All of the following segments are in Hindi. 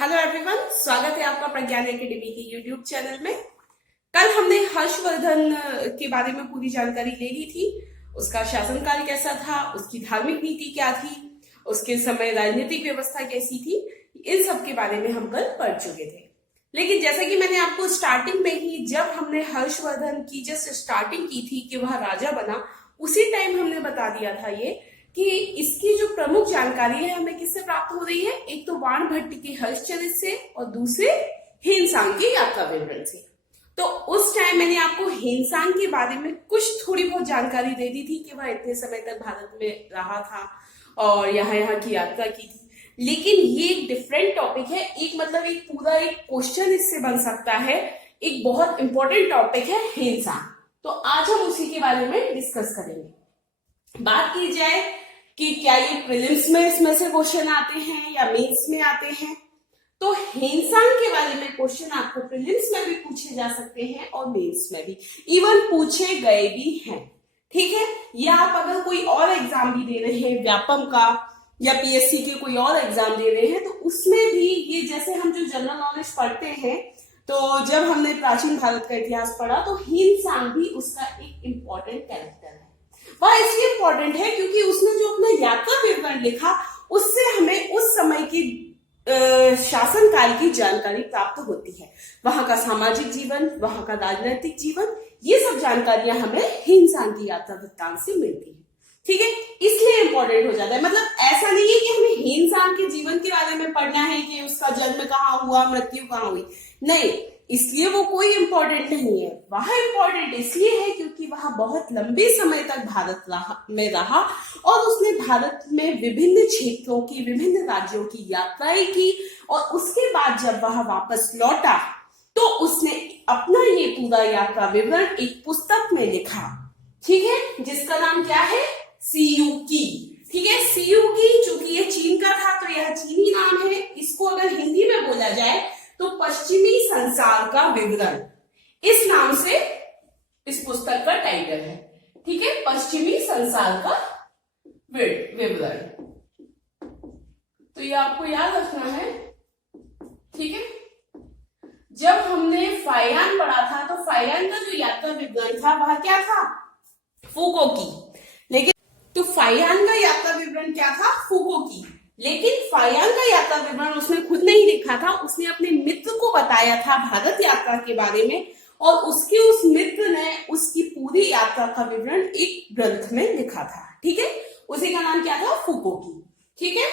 हेलो एवरीवन, स्वागत है आपका प्रज्ञान एकेडमी के यूट्यूब चैनल में। कल हमने हर्षवर्धन के बारे में पूरी जानकारी ले ली थी। उसका शासनकाल कैसा था, उसकी धार्मिक नीति क्या थी, उसके समय राजनीतिक व्यवस्था कैसी थी, इन सब के बारे में हम कल पढ़ चुके थे। लेकिन जैसा कि मैंने आपको स्टार्टिंग में ही, जब हमने हर्षवर्धन की जस्ट स्टार्टिंग की थी कि वह राजा बना, उसी टाइम हमने बता दिया था ये कि इसकी जो प्रमुख जानकारी है हमें किससे प्राप्त हो रही है। एक तो बाणभट्ट के हर्षचरित से और दूसरे हेनसांग के यात्रा विवरण से। तो उस टाइम मैंने आपको हेनसांग के बारे में कुछ थोड़ी बहुत जानकारी दे दी थी कि वह इतने समय तक भारत में रहा था और यहाँ की यात्रा की थी। लेकिन ये एक डिफरेंट टॉपिक है। एक एक पूरा एक क्वेश्चन इससे बन सकता है। एक बहुत इंपॉर्टेंट टॉपिक है हेनसांग। तो आज हम उसी के बारे में डिस्कस करेंगे। बात की जाए कि क्या ये प्रीलिम्स में इसमें से क्वेश्चन आते हैं या मेंस में आते हैं, तो हेनसांग के बारे में क्वेश्चन आपको प्रीलिम्स में भी पूछे जा सकते हैं और मेंस में भी, इवन पूछे गए भी हैं। ठीक है, या आप अगर कोई और एग्जाम भी दे रहे हैं, व्यापम का या पीएससी के कोई और एग्जाम दे रहे हैं, तो उसमें भी ये, जैसे हम जो जनरल नॉलेज पढ़ते हैं, तो जब हमने प्राचीन भारत का इतिहास पढ़ा तो हेनसांग भी उसका एक इंपॉर्टेंट कैरेक्टर है। वह इसलिए इंपॉर्टेंट है क्योंकि उसने जो अपना यात्रा विवरण लिखा, उससे हमें उस समय की शासनकाल की जानकारी प्राप्त होती है। वहां का सामाजिक जीवन, वहां का राजनीतिक जीवन, ये सब जानकारियां हमें हेनसांग की यात्रा वृत्तांत से मिलती है। ठीक है, इसलिए इंपॉर्टेंट हो जाता है। मतलब ऐसा नहीं है कि हमें हेनसांग के जीवन के बारे में पढ़ना है कि उसका जन्म कहाँ हुआ, मृत्यु कहाँ हुई, नहीं, इसलिए वो कोई इंपॉर्टेंट नहीं है। वह इंपॉर्टेंट इसलिए है क्योंकि वह बहुत लंबे समय तक भारत में रहा और उसने भारत में विभिन्न क्षेत्रों की, विभिन्न राज्यों की यात्राएं की, और उसके बाद जब वह वापस लौटा तो उसने अपना ये पूरा यात्रा विवरण एक पुस्तक में लिखा। ठीक है, जिसका नाम क्या है, सीयूकी। ठीक है, सीयूकी, चूंकि ये चीन का था तो यह चीनी नाम है। इसको अगर हिंदी में बोला जाए तो पश्चिमी संसार का विवरण, इस नाम से इस पुस्तक का टाइटल है। ठीक है, पश्चिमी संसार का विवरण। तो ये आपको याद रखना है। ठीक है, जब हमने फायान पढ़ा था तो फायान का जो यात्रा विवरण था वह क्या था, फूको की। लेकिन तो फायान का यात्रा विवरण क्या था, फूको की। लेकिन फायान का यात्रा विवरण उसने खुद नहीं लिखा था, उसने अपने मित्र को बताया था भारत यात्रा के बारे में, और उसके उस मित्र ने उसकी पूरी यात्रा का विवरण एक ग्रंथ में लिखा था। ठीक है, उसी का नाम क्या था, फूको की। ठीक है,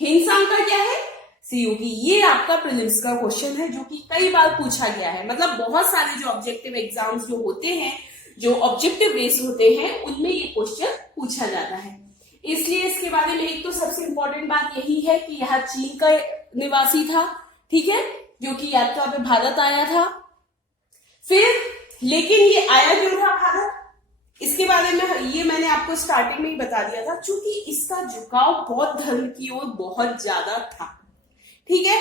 हेनसांग का क्या है, सीयूकी। ये आपका प्रीलिम्स का क्वेश्चन है जो कि कई बार पूछा गया है। मतलब बहुत सारे जो ऑब्जेक्टिव एग्जाम्स जो होते हैं, जो ऑब्जेक्टिव बेस्ड होते हैं, उनमें ये क्वेश्चन पूछा जाता है। इसलिए इसके बारे में एक तो सबसे इंपॉर्टेंट बात यही है कि यह चीन का निवासी था। ठीक है, जो कि यात्रा पे भारत आया था। फिर लेकिन ये आया क्यों था भारत, इसके बारे में ये मैंने आपको स्टार्टिंग में ही बता दिया था। चूंकि इसका झुकाव बौद्ध धर्म की ओर बहुत ज्यादा था। ठीक है,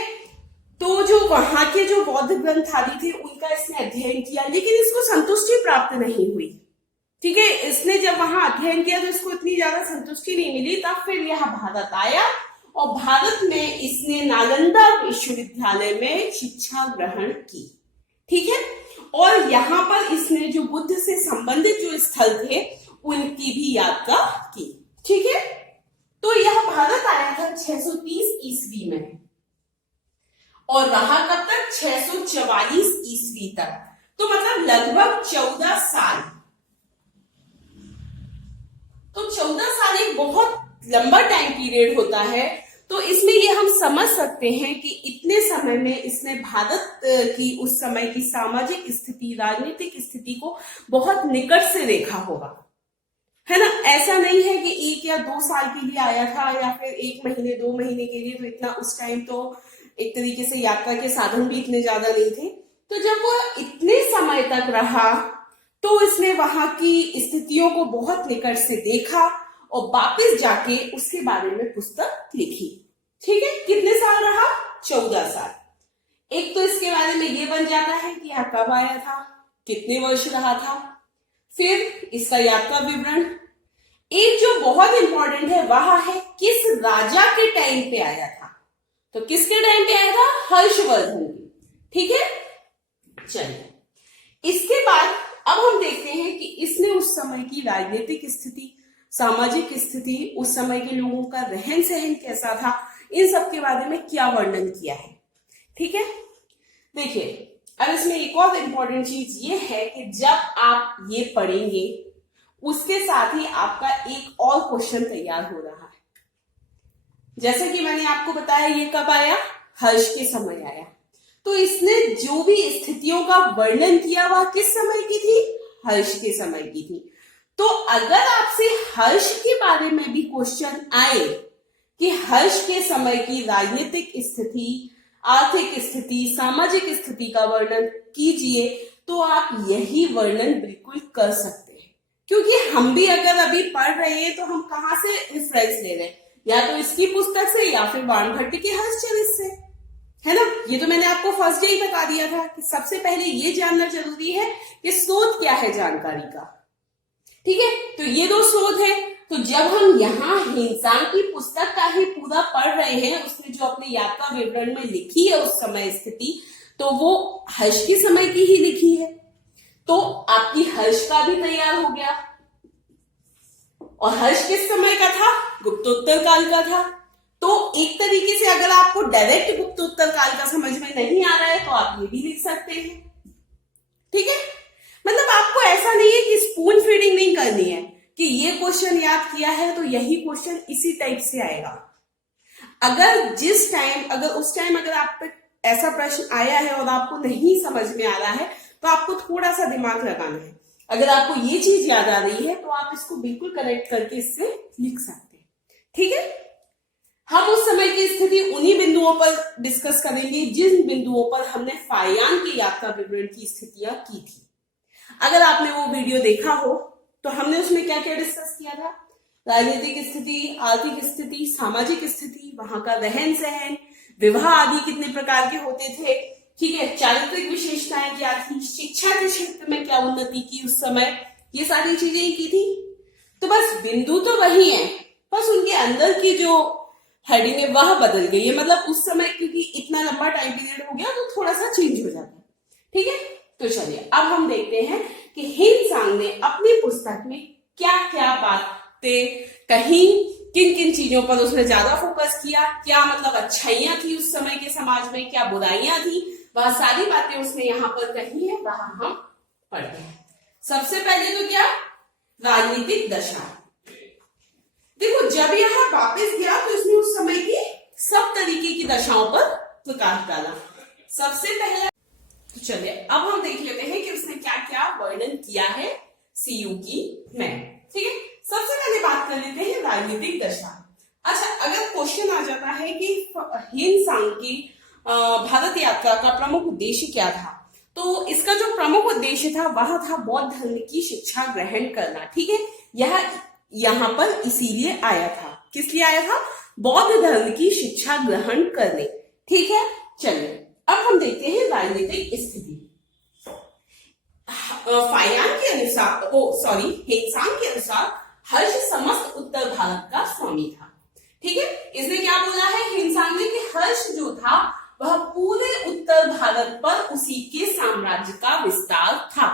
तो जो वहां के जो बौद्ध ग्रंथ आदि थे उनका इसने अध्ययन किया, लेकिन इसको संतुष्टि प्राप्त नहीं हुई। ठीक है, इसने जब वहां अध्ययन किया तो इसको इतनी ज्यादा संतुष्टि नहीं मिली। तब फिर यह भारत आया और भारत में इसने नालंदा विश्वविद्यालय में शिक्षा ग्रहण की। ठीक है, और यहाँ पर इसने जो बुद्ध से संबंधित जो स्थल थे उनकी भी यात्रा की। ठीक है, तो यह भारत आया था 630 ईस्वी में और रहा कब तक, 644 ईस्वी तक। तो मतलब लगभग 14 साल। तो 14 साल एक बहुत लंबा टाइम पीरियड होता है। तो इसमें ये हम समझ सकते हैं कि इतने समय में इसने भारत की उस समय की सामाजिक स्थिति, राजनीतिक स्थिति को बहुत निकट से देखा होगा, है ना। ऐसा नहीं है कि 1 या 2 साल के लिए आया था या फिर 1 महीने 2 महीने के लिए। तो इतना उस टाइम तो एक तरीके से यात्रा के साधन भी इतने ज्यादा नहीं थे। तो जब वो इतने समय तक रहा तो इसने वहां की स्थितियों को बहुत निकट से देखा और वापस जाके उसके बारे में पुस्तक लिखी। ठीक है, कितने साल रहा, 14 साल। एक तो इसके बारे में ये बन जाता है कि यह कब आया था, कितने वर्ष रहा था। फिर इसका यात्रा विवरण। एक जो बहुत इंपॉर्टेंट है वह है किस राजा के टाइम पे आया था। तो किसके टाइम पे आया था? हर्षवर्धन की। ठीक है, चलिए इसके बाद अब हम देखते हैं कि इसने उस समय की राजनीतिक स्थिति, सामाजिक स्थिति, उस समय के लोगों का रहन सहन कैसा था, इन सब के बारे में क्या वर्णन किया है। ठीक है, देखिए अब इसमें एक और इंपॉर्टेंट चीज ये है कि जब आप ये पढ़ेंगे उसके साथ ही आपका एक और क्वेश्चन तैयार हो रहा है। जैसे कि मैंने आपको बताया ये कब आया? हर्ष के समय आया। तो इसने जो भी स्थितियों का वर्णन किया वह किस समय की थी? हर्ष के समय की थी। तो अगर आपसे हर्ष के बारे में भी क्वेश्चन आए कि हर्ष के समय की राजनीतिक स्थिति, आर्थिक स्थिति, सामाजिक स्थिति का वर्णन कीजिए, तो आप यही वर्णन बिल्कुल कर सकते हैं। क्योंकि हम भी अगर अभी पढ़ रहे हैं तो हम कहां से रेफरेंस ले रहे हैं? या तो इसकी पुस्तक से या फिर बाणभट्ट के हर्षचरित से, है ना। ये तो मैंने आपको फर्स्ट डे ही बता दिया था कि सबसे पहले ये जानना जरूरी है कि स्रोत क्या है जानकारी का। ठीक है, तो ये दो स्रोत है। तो जब हम यहाँ हिंसांग की पुस्तक का ही पूरा पढ़ रहे हैं, उसने जो अपने यात्रा विवरण में लिखी है उस समय स्थिति, तो वो हर्ष के समय की ही लिखी है। तो आपकी हर्ष का भी तैयार हो गया। और हर्ष किस समय का था? गुप्तोत्तर काल का था। तो एक तरीके से अगर आपको डायरेक्ट गुप्तोत्तर काल का समझ में नहीं आ रहा है तो आप ये भी लिख सकते हैं। ठीक है, मतलब आपको ऐसा नहीं है कि स्पून फीडिंग नहीं करनी है कि ये क्वेश्चन याद किया है तो यही क्वेश्चन इसी टाइप से आएगा। अगर उस टाइम अगर आप पे ऐसा प्रश्न आया है और आपको नहीं समझ में आ रहा है तो आपको थोड़ा सा दिमाग लगाना है। अगर आपको ये चीज याद आ रही है तो आप इसको बिल्कुल कनेक्ट करके इससे लिख सकते हैं। ठीक है, हम उस समय की स्थिति उन्हीं बिंदुओं पर डिस्कस करेंगे जिन बिंदुओं पर हमने फाइयान की यात्रा विवरण की स्थितियां की थी। अगर आपने वो वीडियो देखा हो तो हमने उसमें क्या क्या डिस्कस किया था? राजनीतिक स्थिति, आर्थिक स्थिति, सामाजिक स्थिति, वहां का रहन सहन, विवाह आदि कितने प्रकार के होते थे। ठीक है, चारित्रिक विशेषताएं क्या थी, शिक्षा के क्षेत्र में क्या उन्नति की उस समय, ये सारी चीजें ही की थी। तो बस बिंदु तो वही है, बस उनके अंदर की जो हेडिंग है वह बदल गई है। मतलब उस समय क्योंकि इतना लंबा टाइम पीरियड हो गया तो थोड़ा सा चेंज हो जाता है। ठीक है, तो चलिए अब हम देखते हैं कि हिंसांग ने अपनी पुस्तक में क्या क्या बातें कही, किन किन चीजों पर उसने ज्यादा फोकस किया, क्या मतलब अच्छाइयां थी उस समय के समाज में, क्या बुराइयां थी, वह सारी बातें उसने यहाँ पर कही है, वह हम पढ़ते हैं। सबसे पहले तो क्या? राजनीतिक दशा। देखो जब यहाँ वापस गया तो इसने उस समय की सब तरीके की दशाओं पर प्रकाश डाला। सबसे पहले तो चलिए अब हम देख लेते हैं कि उसने क्या क्या वर्णन किया है सीयू की में। ठीक है, सबसे पहले बात कर लेते हैं राजनीतिक दशा। अच्छा, अगर क्वेश्चन आ जाता है कि हिंसांग की भारत यात्रा का प्रमुख उद्देश्य क्या था, तो इसका जो प्रमुख उद्देश्य था वह था बौद्ध धर्म की शिक्षा ग्रहण करना। ठीक है, यह यहाँ पर इसीलिए आया था। किस लिए आया था? बौद्ध धर्म की शिक्षा ग्रहण करने। ठीक है, चलिए अब हम देखते हैं राजनीतिक स्थिति। फाइयान के अनुसार, हिंसांग के अनुसार हर्ष समस्त उत्तर भारत का स्वामी था। ठीक है, इसने क्या बोला है हिंसांग ने कि हर्ष जो था वह पूरे उत्तर भारत पर उसी के साम्राज्य का विस्तार था।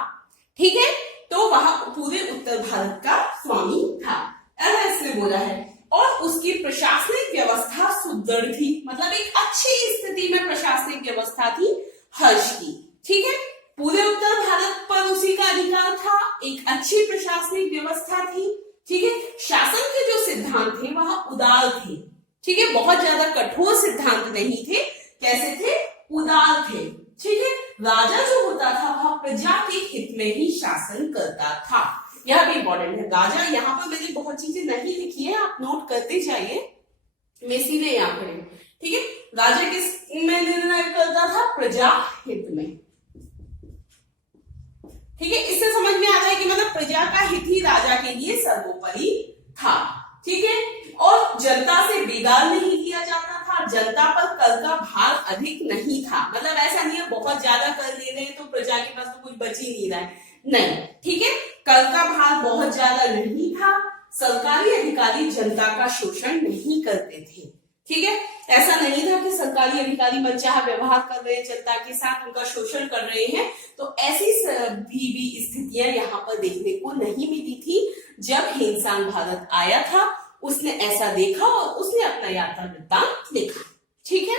ठीक है, तो वह पूरे उत्तर भारत का स्वामी था, ऐसा इसने बोला है। और उसकी प्रशासनिक व्यवस्था सुदृढ़ थी, मतलब एक अच्छी स्थिति में प्रशासनिक व्यवस्था थी हर्ष की। ठीक है, पूरे उत्तर भारत पर उसी का अधिकार था, एक अच्छी प्रशासनिक व्यवस्था थी। ठीक है, शासन के जो सिद्धांत थे वह उदार थे। ठीक है, बहुत ज्यादा कठोर सिद्धांत नहीं थे, कैसे थे? उदार थे। ठीक है, राजा जो होता था वह प्रजा के हित में ही शासन करता था। यह भी इंपॉर्टेंट है। राजा, यहाँ पर मैंने बहुत चीजें नहीं लिखी है, आप नोट करते जाइए, मैं सीधे यहाँ पर। ठीक है, राजा किस में निर्णय करता था? प्रजा हित में। ठीक है, इससे समझ में आ रहा है कि मतलब प्रजा का हित ही राजा के लिए सर्वोपरि था। ठीक है, और जनता से बिगाड़ नहीं किया जाता था, जनता पर कर का भार अधिक नहीं था। मतलब ऐसा नहीं है बहुत ज्यादा कर ले रहे हैं तो प्रजा के पास तो कुछ बच ही नहीं रहा है, नहीं। ठीक है, कर का भार बहुत ज्यादा नहीं था, सरकारी अधिकारी जनता का शोषण नहीं करते थे। ठीक है, ऐसा नहीं था कि सरकार सरकारी अधिकारी मनचाहा व्यवहार कर रहे हैं, जनता के साथ उनका शोषण कर रहे हैं। तो ऐसी भी स्थितियां यहाँ पर देखने को नहीं मिली थी। जब हिंसान भारत आया था उसने ऐसा देखा और उसने अपना यात्रा वृत्तांत लिखा। ठीक है,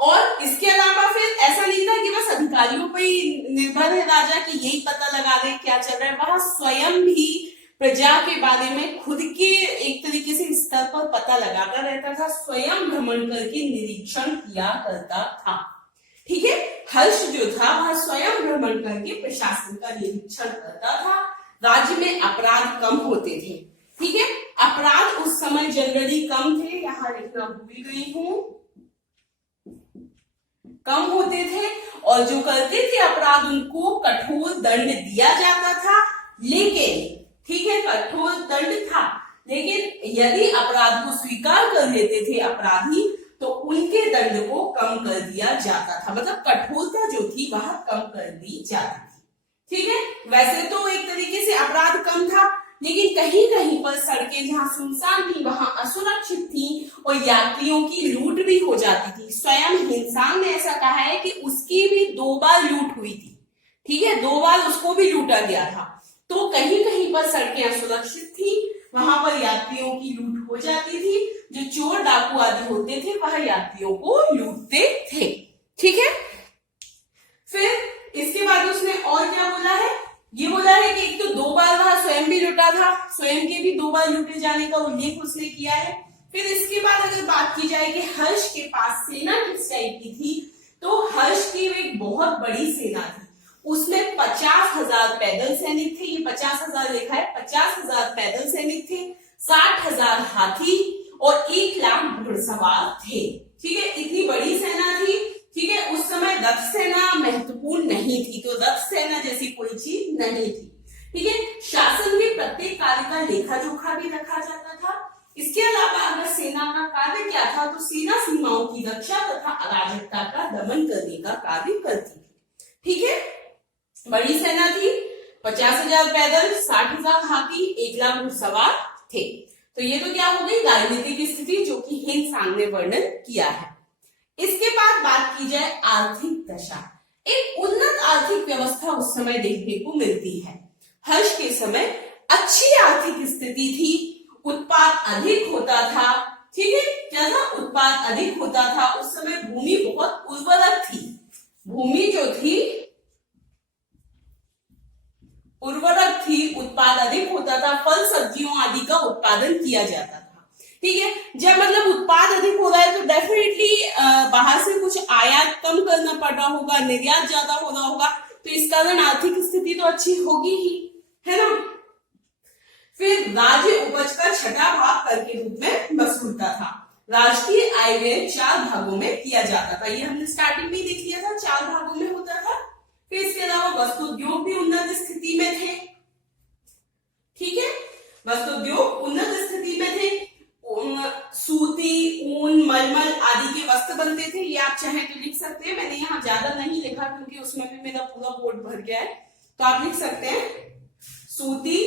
और इसके अलावा फिर ऐसा नहीं था कि बस अधिकारियों पर ही निर्भर है राजा कि यही पता लगा दे क्या चल रहा है, वहां स्वयं भी प्रजा के बारे में खुद के एक तरीके से स्तर पर पता लगाता रहता था, स्वयं भ्रमण करके निरीक्षण किया करता था। ठीक है, हर्ष जो था वह स्वयं भ्रमण करके प्रशासन का निरीक्षण करता था। राज्य में अपराध कम होते थे। ठीक है, अपराध उस समय जनरली कम थे, यहां लिखना भूल गई हूं, कम होते थे, और जो करते थे अपराध उनको कठोर दंड दिया जाता था। लेकिन ठीक है, कठोर दंड था, लेकिन यदि अपराध को स्वीकार कर लेते थे अपराधी तो उनके दंड को कम कर दिया जाता था, मतलब कठोरता जो थी वह कम कर दी जाती थी। ठीक है, वैसे तो एक तरीके से अपराध कम था, लेकिन कहीं कहीं पर सड़कें जहां सुनसान थी वहां असुरक्षित थी और यात्रियों की लूट भी हो जाती थी। स्वयं हिंसान ने ऐसा कहा है कि उसकी भी 2 बार लूट हुई थी। ठीक है, 2 बार उसको भी लूटा गया था। तो कहीं कहीं पर सड़कें असुरक्षित थी, वहां पर यात्रियों की लूट हो जाती थी, जो चोर डाकू आदि होते थे वह यात्रियों को लूटते थे। ठीक है, फिर इसके बाद उसने और क्या बोला है, ये बोला है कि एक तो 2 बार वह स्वयं भी लूटा था, स्वयं के भी 2 बार लूटे जाने का उल्लेख उसने किया है। फिर इसके बाद अगर बात की जाए कि हर्ष के पास सेना किस टाइप की थी, तो हर्ष की एक बहुत बड़ी सेना थी। उसमें 50,000 पैदल सैनिक थे, ये 50,000 लिखा है, 50,000 पैदल सैनिक थे, 60,000 हाथी और 1 लाख घुड़सवार थे। ठीक है, इतनी बड़ी सेना थी। ठीक है, उस समय रथ सेना महत्वपूर्ण नहीं थी, तो रथ सेना जैसी कोई चीज नहीं थी। ठीक है, शासन में प्रत्येक कार्य का लेखा जोखा भी रखा जाता था। इसके अलावा अगर सेना का कार्य क्या था, तो सेना सीमाओं की रक्षा तथा अराजकता का दमन करने का कार्य करती थी। ठीक है, बड़ी सेना थी, 50,000 पैदल, 60,000 हाथी, 1 लाख घुड़सवार थे। तो ये तो क्या हो गई राजनीतिक स्थिति, जो कि हिंसान ने वर्णन किया है। इसके बाद बात की जाए आर्थिक दशा। एक उन्नत आर्थिक व्यवस्था उस समय देखने को मिलती है। हर्ष के समय अच्छी आर्थिक स्थिति थी, उत्पाद अधिक होता था। ठीक है, क्या था, उत्पाद अधिक होता था। उस समय भूमि बहुत उर्वरक थी, भूमि जो थी उर्वरक थी, उत्पाद अधिक होता था, फल सब्जियों आदि का उत्पादन किया जाता था। ठीक है, जब मतलब उत्पाद अधिक हो रहा है तो डेफिनेटली बाहर से कुछ आयात कम करना पड़ रहा होगा, निर्यात ज्यादा हो रहा होगा, तो इस कारण आर्थिक स्थिति तो अच्छी होगी ही, है ना। फिर राज्य उपज का 6ठा भाग कर के रूप में वसूलता था। राष्ट्रीय आय व्यय 4 भागों में किया जाता था, ये हमने स्टार्टिंग में देख लिया था, 4 भागों में होता था। फिर इसके अलावा वस्त्र उद्योग भी उन्नत स्थिति में थे। ठीक है, वस्त्र उद्योग उन्नत स्थिति में थे, सूती, ऊन, मलमल आदि के वस्त्र बनते थे। ये आप चाहे तो लिख सकते हैं, मैंने यहाँ ज्यादा नहीं लिखा क्योंकि उसमें भी मेरा पूरा बोर्ड भर गया है, तो आप लिख सकते हैं सूती,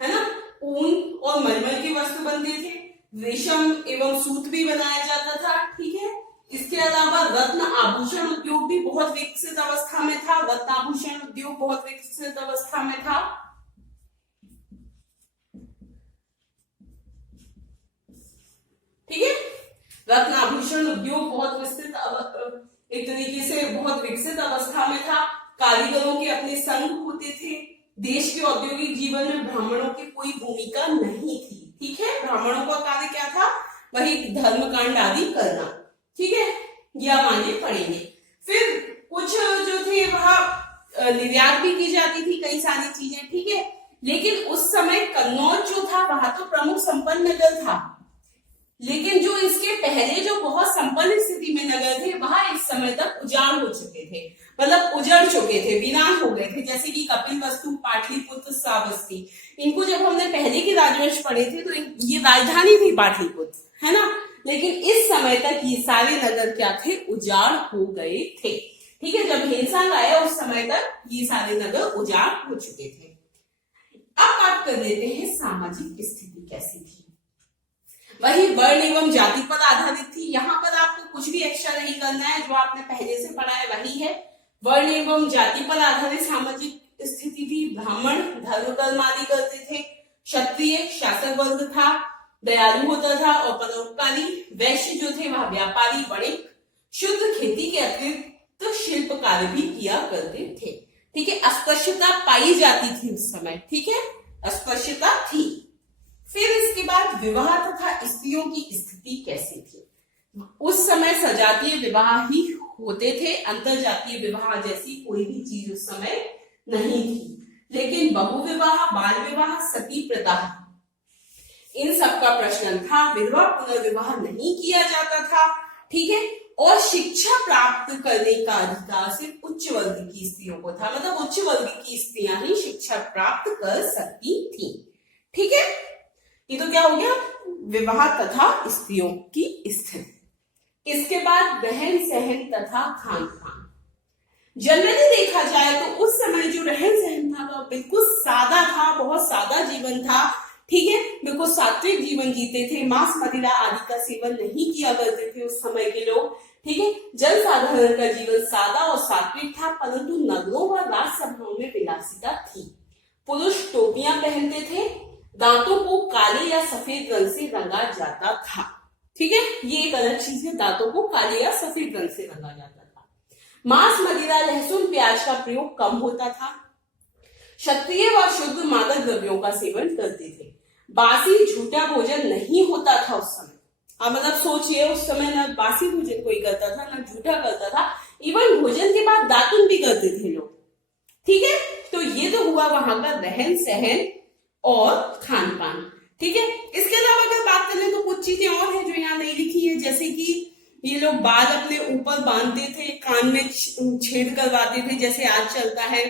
है ना, ऊन और मलमल के वस्त्र बनते थे, रेशम एवं सूत भी बनाया जाता था। ठीक है, इसके अलावा रत्न आभूषण उद्योग भी बहुत विकसित अवस्था में था, रत्न आभूषण उद्योग बहुत विकसित अवस्था में था। ठीक है, रत्न आभूषण उद्योग बहुत विस्तृत एक तरीके से बहुत विकसित अवस्था में था। कारीगरों के अपने संघ होते थे। देश के औद्योगिक जीवन में ब्राह्मणों की कोई भूमिका नहीं थी। ठीक है, ब्राह्मणों का कार्य क्या था, वही धर्मकांड आदि करना। ठीक है, यह माने पड़ेंगे। फिर कुछ जो थे वह निर्यात भी की जाती थी, कई सारी चीजें। ठीक है, लेकिन उस समय कन्नौज जो था वहां तो प्रमुख संपन्न नगर था, लेकिन जो इसके पहले जो बहुत संपन्न स्थिति में नगर थे वहां इस समय तक उजाड़ हो चुके थे, मतलब उजड़ चुके थे, विनाश हो गए थे। जैसे कि कपिलवस्तु, पाटलिपुत्र, श्रावस्ती, इनको जब हमने पहले के राजवंश पढ़े थे तो ये राजधानी थी पाटलिपुत्र, है ना, लेकिन इस समय तक ये सारे नगर क्या थे, उजाड़ हो गए थे। ठीक है, जब हिंसा आया उस समय तक ये सारे नगर उजाड़ हो चुके थे। अब बात कर लेते हैं सामाजिक स्थिति कैसी थी। वही वर्ण एवं जाति पर आधारित थी। यहाँ पर आपको कुछ भी एक्स्ट्रा नहीं करना है, जो आपने पहले से पढ़ा है वही है। वर्ण एवं जाति पर आधारित सामाजिक स्थिति थी। ब्राह्मण धर्म कर्म आदि करते थे। क्षत्रिय शासक वर्ग था, दयालु होता था और परोपकारी। वैश्य जो थे वह व्यापारी, वणिक। शुद्ध खेती के अतिरिक्त शिल्प कार्य भी किया करते थे। ठीक है, अस्पृश्यता पाई जाती थी उस समय। ठीक है, अस्पृश्यता थी। फिर इसके बाद विवाह तथा स्त्रियों की स्थिति कैसी थी? उस समय सजातीय विवाह ही होते थे, अंतरजातीय विवाह जैसी कोई भी चीज उस समय नहीं थी। लेकिन बहुविवाह, बाल विवाह, सती प्रथा, इन सब का प्रचलन था। विधवा पुनर्विवाह नहीं किया जाता था। ठीक है, और शिक्षा प्राप्त करने का अधिकार सिर्फ उच्च वर्ग की स्त्रियों को था। मतलब उच्च वर्ग की स्त्रियां ही शिक्षा प्राप्त कर सकती थी। ठीक है, ये तो क्या हो गया, विवाह तथा स्त्रियों की स्थिति। इसके बाद रहन सहन तथा खान पान। जनरली देखा जाए तो उस समय जो रहन सहन था वह बिल्कुल सादा था, बहुत सादा जीवन था। ठीक है, बिल्कुल सात्विक जीवन जीते थे। मांस मदिरा आदि का सेवन नहीं किया करते थे उस समय के लोग। ठीक है, जन साधारण का जीवन सादा और सात्विक था, परंतु नगरों व राजसभाओं में विलासिता थी। पुरुष टोपियां पहनते थे, दांतों को काले या सफेद रंग से रंगा जाता था। ठीक है, ये एक अलग चीज है, दांतों को काले या सफेद रंग से रंगा जाता था। मांस मदिरा लहसुन प्याज का प्रयोग कम होता था। क्षत्रिय व शुद्ध मादक द्रव्यों का सेवन करते थे। बासी झूठा भोजन नहीं होता था उस समय। मतलब सोचिए, उस समय ना बासी भोजन कोई करता था ना झूठा करता था। इवन भोजन के बाद दातुन भी करते थे लोग। ठीक है, तो ये तो हुआ वहां का रहन सहन और खान पान। ठीक है, इसके अलावा अगर बात करें तो कुछ चीजें और हैं जो यहाँ नहीं लिखी है, जैसे कि ये लोग बाल अपने ऊपर बांधते थे, कान में छेद करवाते थे जैसे आज चलता है।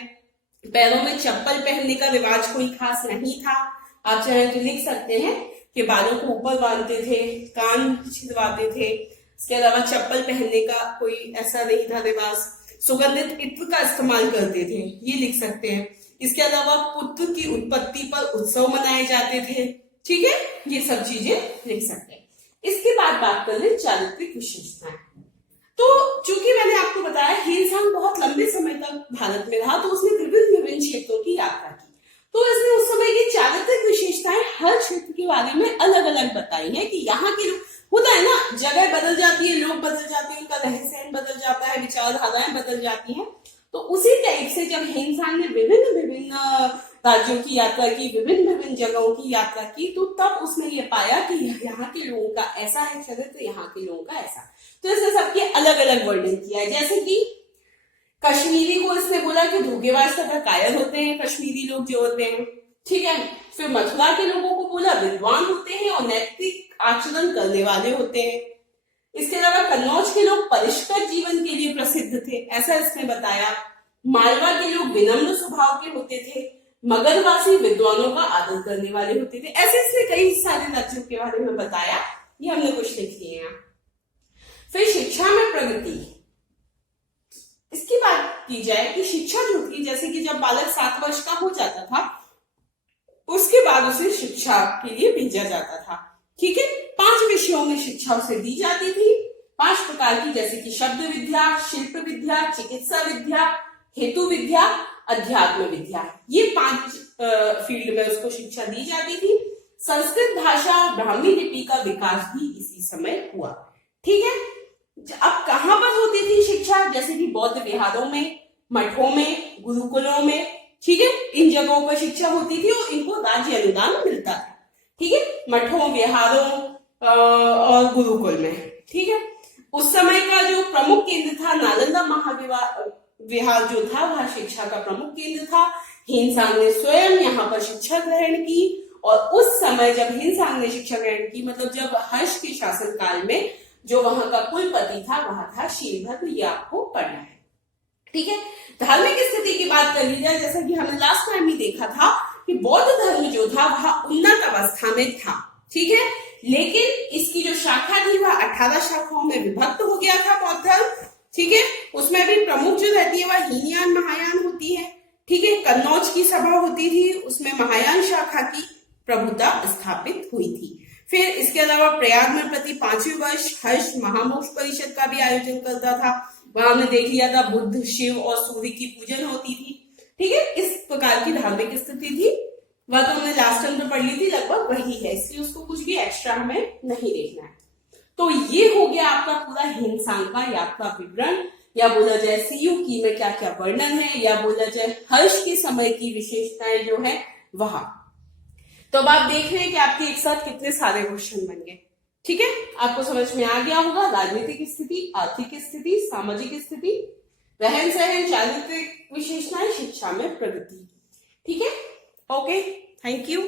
पैरों में चप्पल पहनने का रिवाज कोई खास नहीं था। आप चाहे तो लिख सकते हैं कि बालों को ऊपर बांधते थे, कान छिदवाते थे। इसके अलावा चप्पल पहनने का कोई ऐसा नहीं था रिवाज। सुगंधित इत्र का इस्तेमाल करते थे, ये लिख सकते हैं। इसके अलावा पुत्र की उत्पत्ति पर उत्सव मनाए जाते थे। ठीक है, ये सब चीजें लिख सकते हैं। इसके बाद बात कर ले चारित्रिक विशेषताएं। तो चूंकि मैंने आपको बताया हीनसांग बहुत लंबे समय तक भारत में रहा, तो उसने विभिन्न विभिन्न क्षेत्रों की यात्रा की। तो इसने उस समय की चारित्रिक विशेषताएं हर क्षेत्र के बारे में अलग अलग बताई है कि यहाँ के होता है ना, जगह बदल जाती है, लोग बदल जाते हैं, उनका रहन सहन बदल जाता है, विचारधाराएं बदल जाती हैं। तो उसी टाइप से जब हीनसांग ने विभिन्न विभिन्न राज्यों की यात्रा की, विभिन्न विभिन्न जगहों की यात्रा की, तो तब उसने ये पाया कि यहाँ के लोगों का ऐसा है चरित्र, यहाँ के लोगों का ऐसा। तो इसने सबके अलग अलग वर्णन किया है। जैसे कि कश्मीरी को इसने बोला कि धोखेबाज तथा कायर होते हैं कश्मीरी लोग जो होते हैं। ठीक है, फिर मथुरा के लोगों को बोला विद्वान होते हैं और नैतिक आचरण करने वाले होते हैं। इसके अलावा कन्नौज के लोग परिष्कृत जीवन के लिए प्रसिद्ध थे, ऐसा इसने बताया। मालवा के लोग विनम्र स्वभाव के होते थे। मगधवासी विद्वानों का आदर करने वाले होते थे। ऐसे इसने कई सारे राज्यों के बारे में बताया, ये हमने कुछ लिख लिए हैं। फिर शिक्षा में प्रगति, इसकी बात की जाए कि शिक्षा जो थी, जैसे कि जब बालक 7 वर्ष का हो जाता था उसके बाद उसे शिक्षा के लिए भेजा जाता था। ठीक है, 5 विषयों में शिक्षा उसे दी जाती थी, 5 प्रकार की, जैसे कि शब्द विद्या, शिल्प विद्या, चिकित्सा विद्या, हेतु विद्या, अध्यात्म विद्या। ये 5 फील्ड में उसको शिक्षा दी जाती थी। संस्कृत भाषा, ब्राह्मी लिपि का विकास भी इसी समय हुआ। ठीक है, अब कहां पर होती थी शिक्षा? जैसे कि बौद्ध विहारों में, मठों में, गुरुकुलों में। ठीक है, इन जगहों पर शिक्षा होती थी और इनको राज्य अनुदान मिलता था। ठीक है, मठों, विहारों और गुरुकुल में। ठीक है, उस समय का जो प्रमुख केंद्र था नालंदा महाविहार जो था, वह शिक्षा का प्रमुख केंद्र था। हीनसांग ने स्वयं यहाँ पर शिक्षा ग्रहण की। और उस समय जब हीनसांग ने शिक्षा ग्रहण की, मतलब जब हर्ष के शासन काल में जो वहां का कुलपति था वह था शीलभद्र, ये आपको पढ़ना है। ठीक है, धार्मिक स्थिति की बात कर ली जाए, जैसा कि हमने लास्ट टाइम ही देखा था कि बौद्ध धर्म जो था वह उन्नत अवस्था में था। ठीक है, लेकिन इसकी जो शाखा थी वह 18 शाखाओं में विभक्त हो गया था बौद्ध धर्म। ठीक है, उसमें भी प्रमुख जो रहती है वह हीनयान महायान होती है। ठीक है, कन्नौज की सभा होती थी, उसमें महायान शाखा की प्रभुता स्थापित हुई थी। फिर इसके अलावा प्रयाग में प्रति 5वें वर्ष हर्ष महामोक्ष परिषद का भी आयोजन करता था। वहां हमने देख लिया था बुद्ध, शिव और सूर्य की पूजन होती थी। ठीक है, इस प्रकार की धार्मिक स्थिति थी। वह तो हमने लास्ट टाइम में पढ़ ली थी, लगभग वही है, इसलिए उसको कुछ भी एक्स्ट्रा हमें नहीं देखना है। तो ये हो गया आपका पूरा हिमसांग का यात्रा विवरण, या बोला जाए सीयूकी में क्या क्या वर्णन है, या बोला जाए हर्ष के समय की विशेषताएं जो है वहां। तो अब आप देख रहे हैं कि आपके एक साथ कितने सारे क्वेश्चन बन गए। ठीक है, आपको समझ में आ गया होगा राजनीतिक स्थिति, आर्थिक स्थिति, सामाजिक स्थिति, रहन सहन, चारित्रिक विशेषताएं, शिक्षा में प्रगति। ठीक है, ओके, थैंक यू।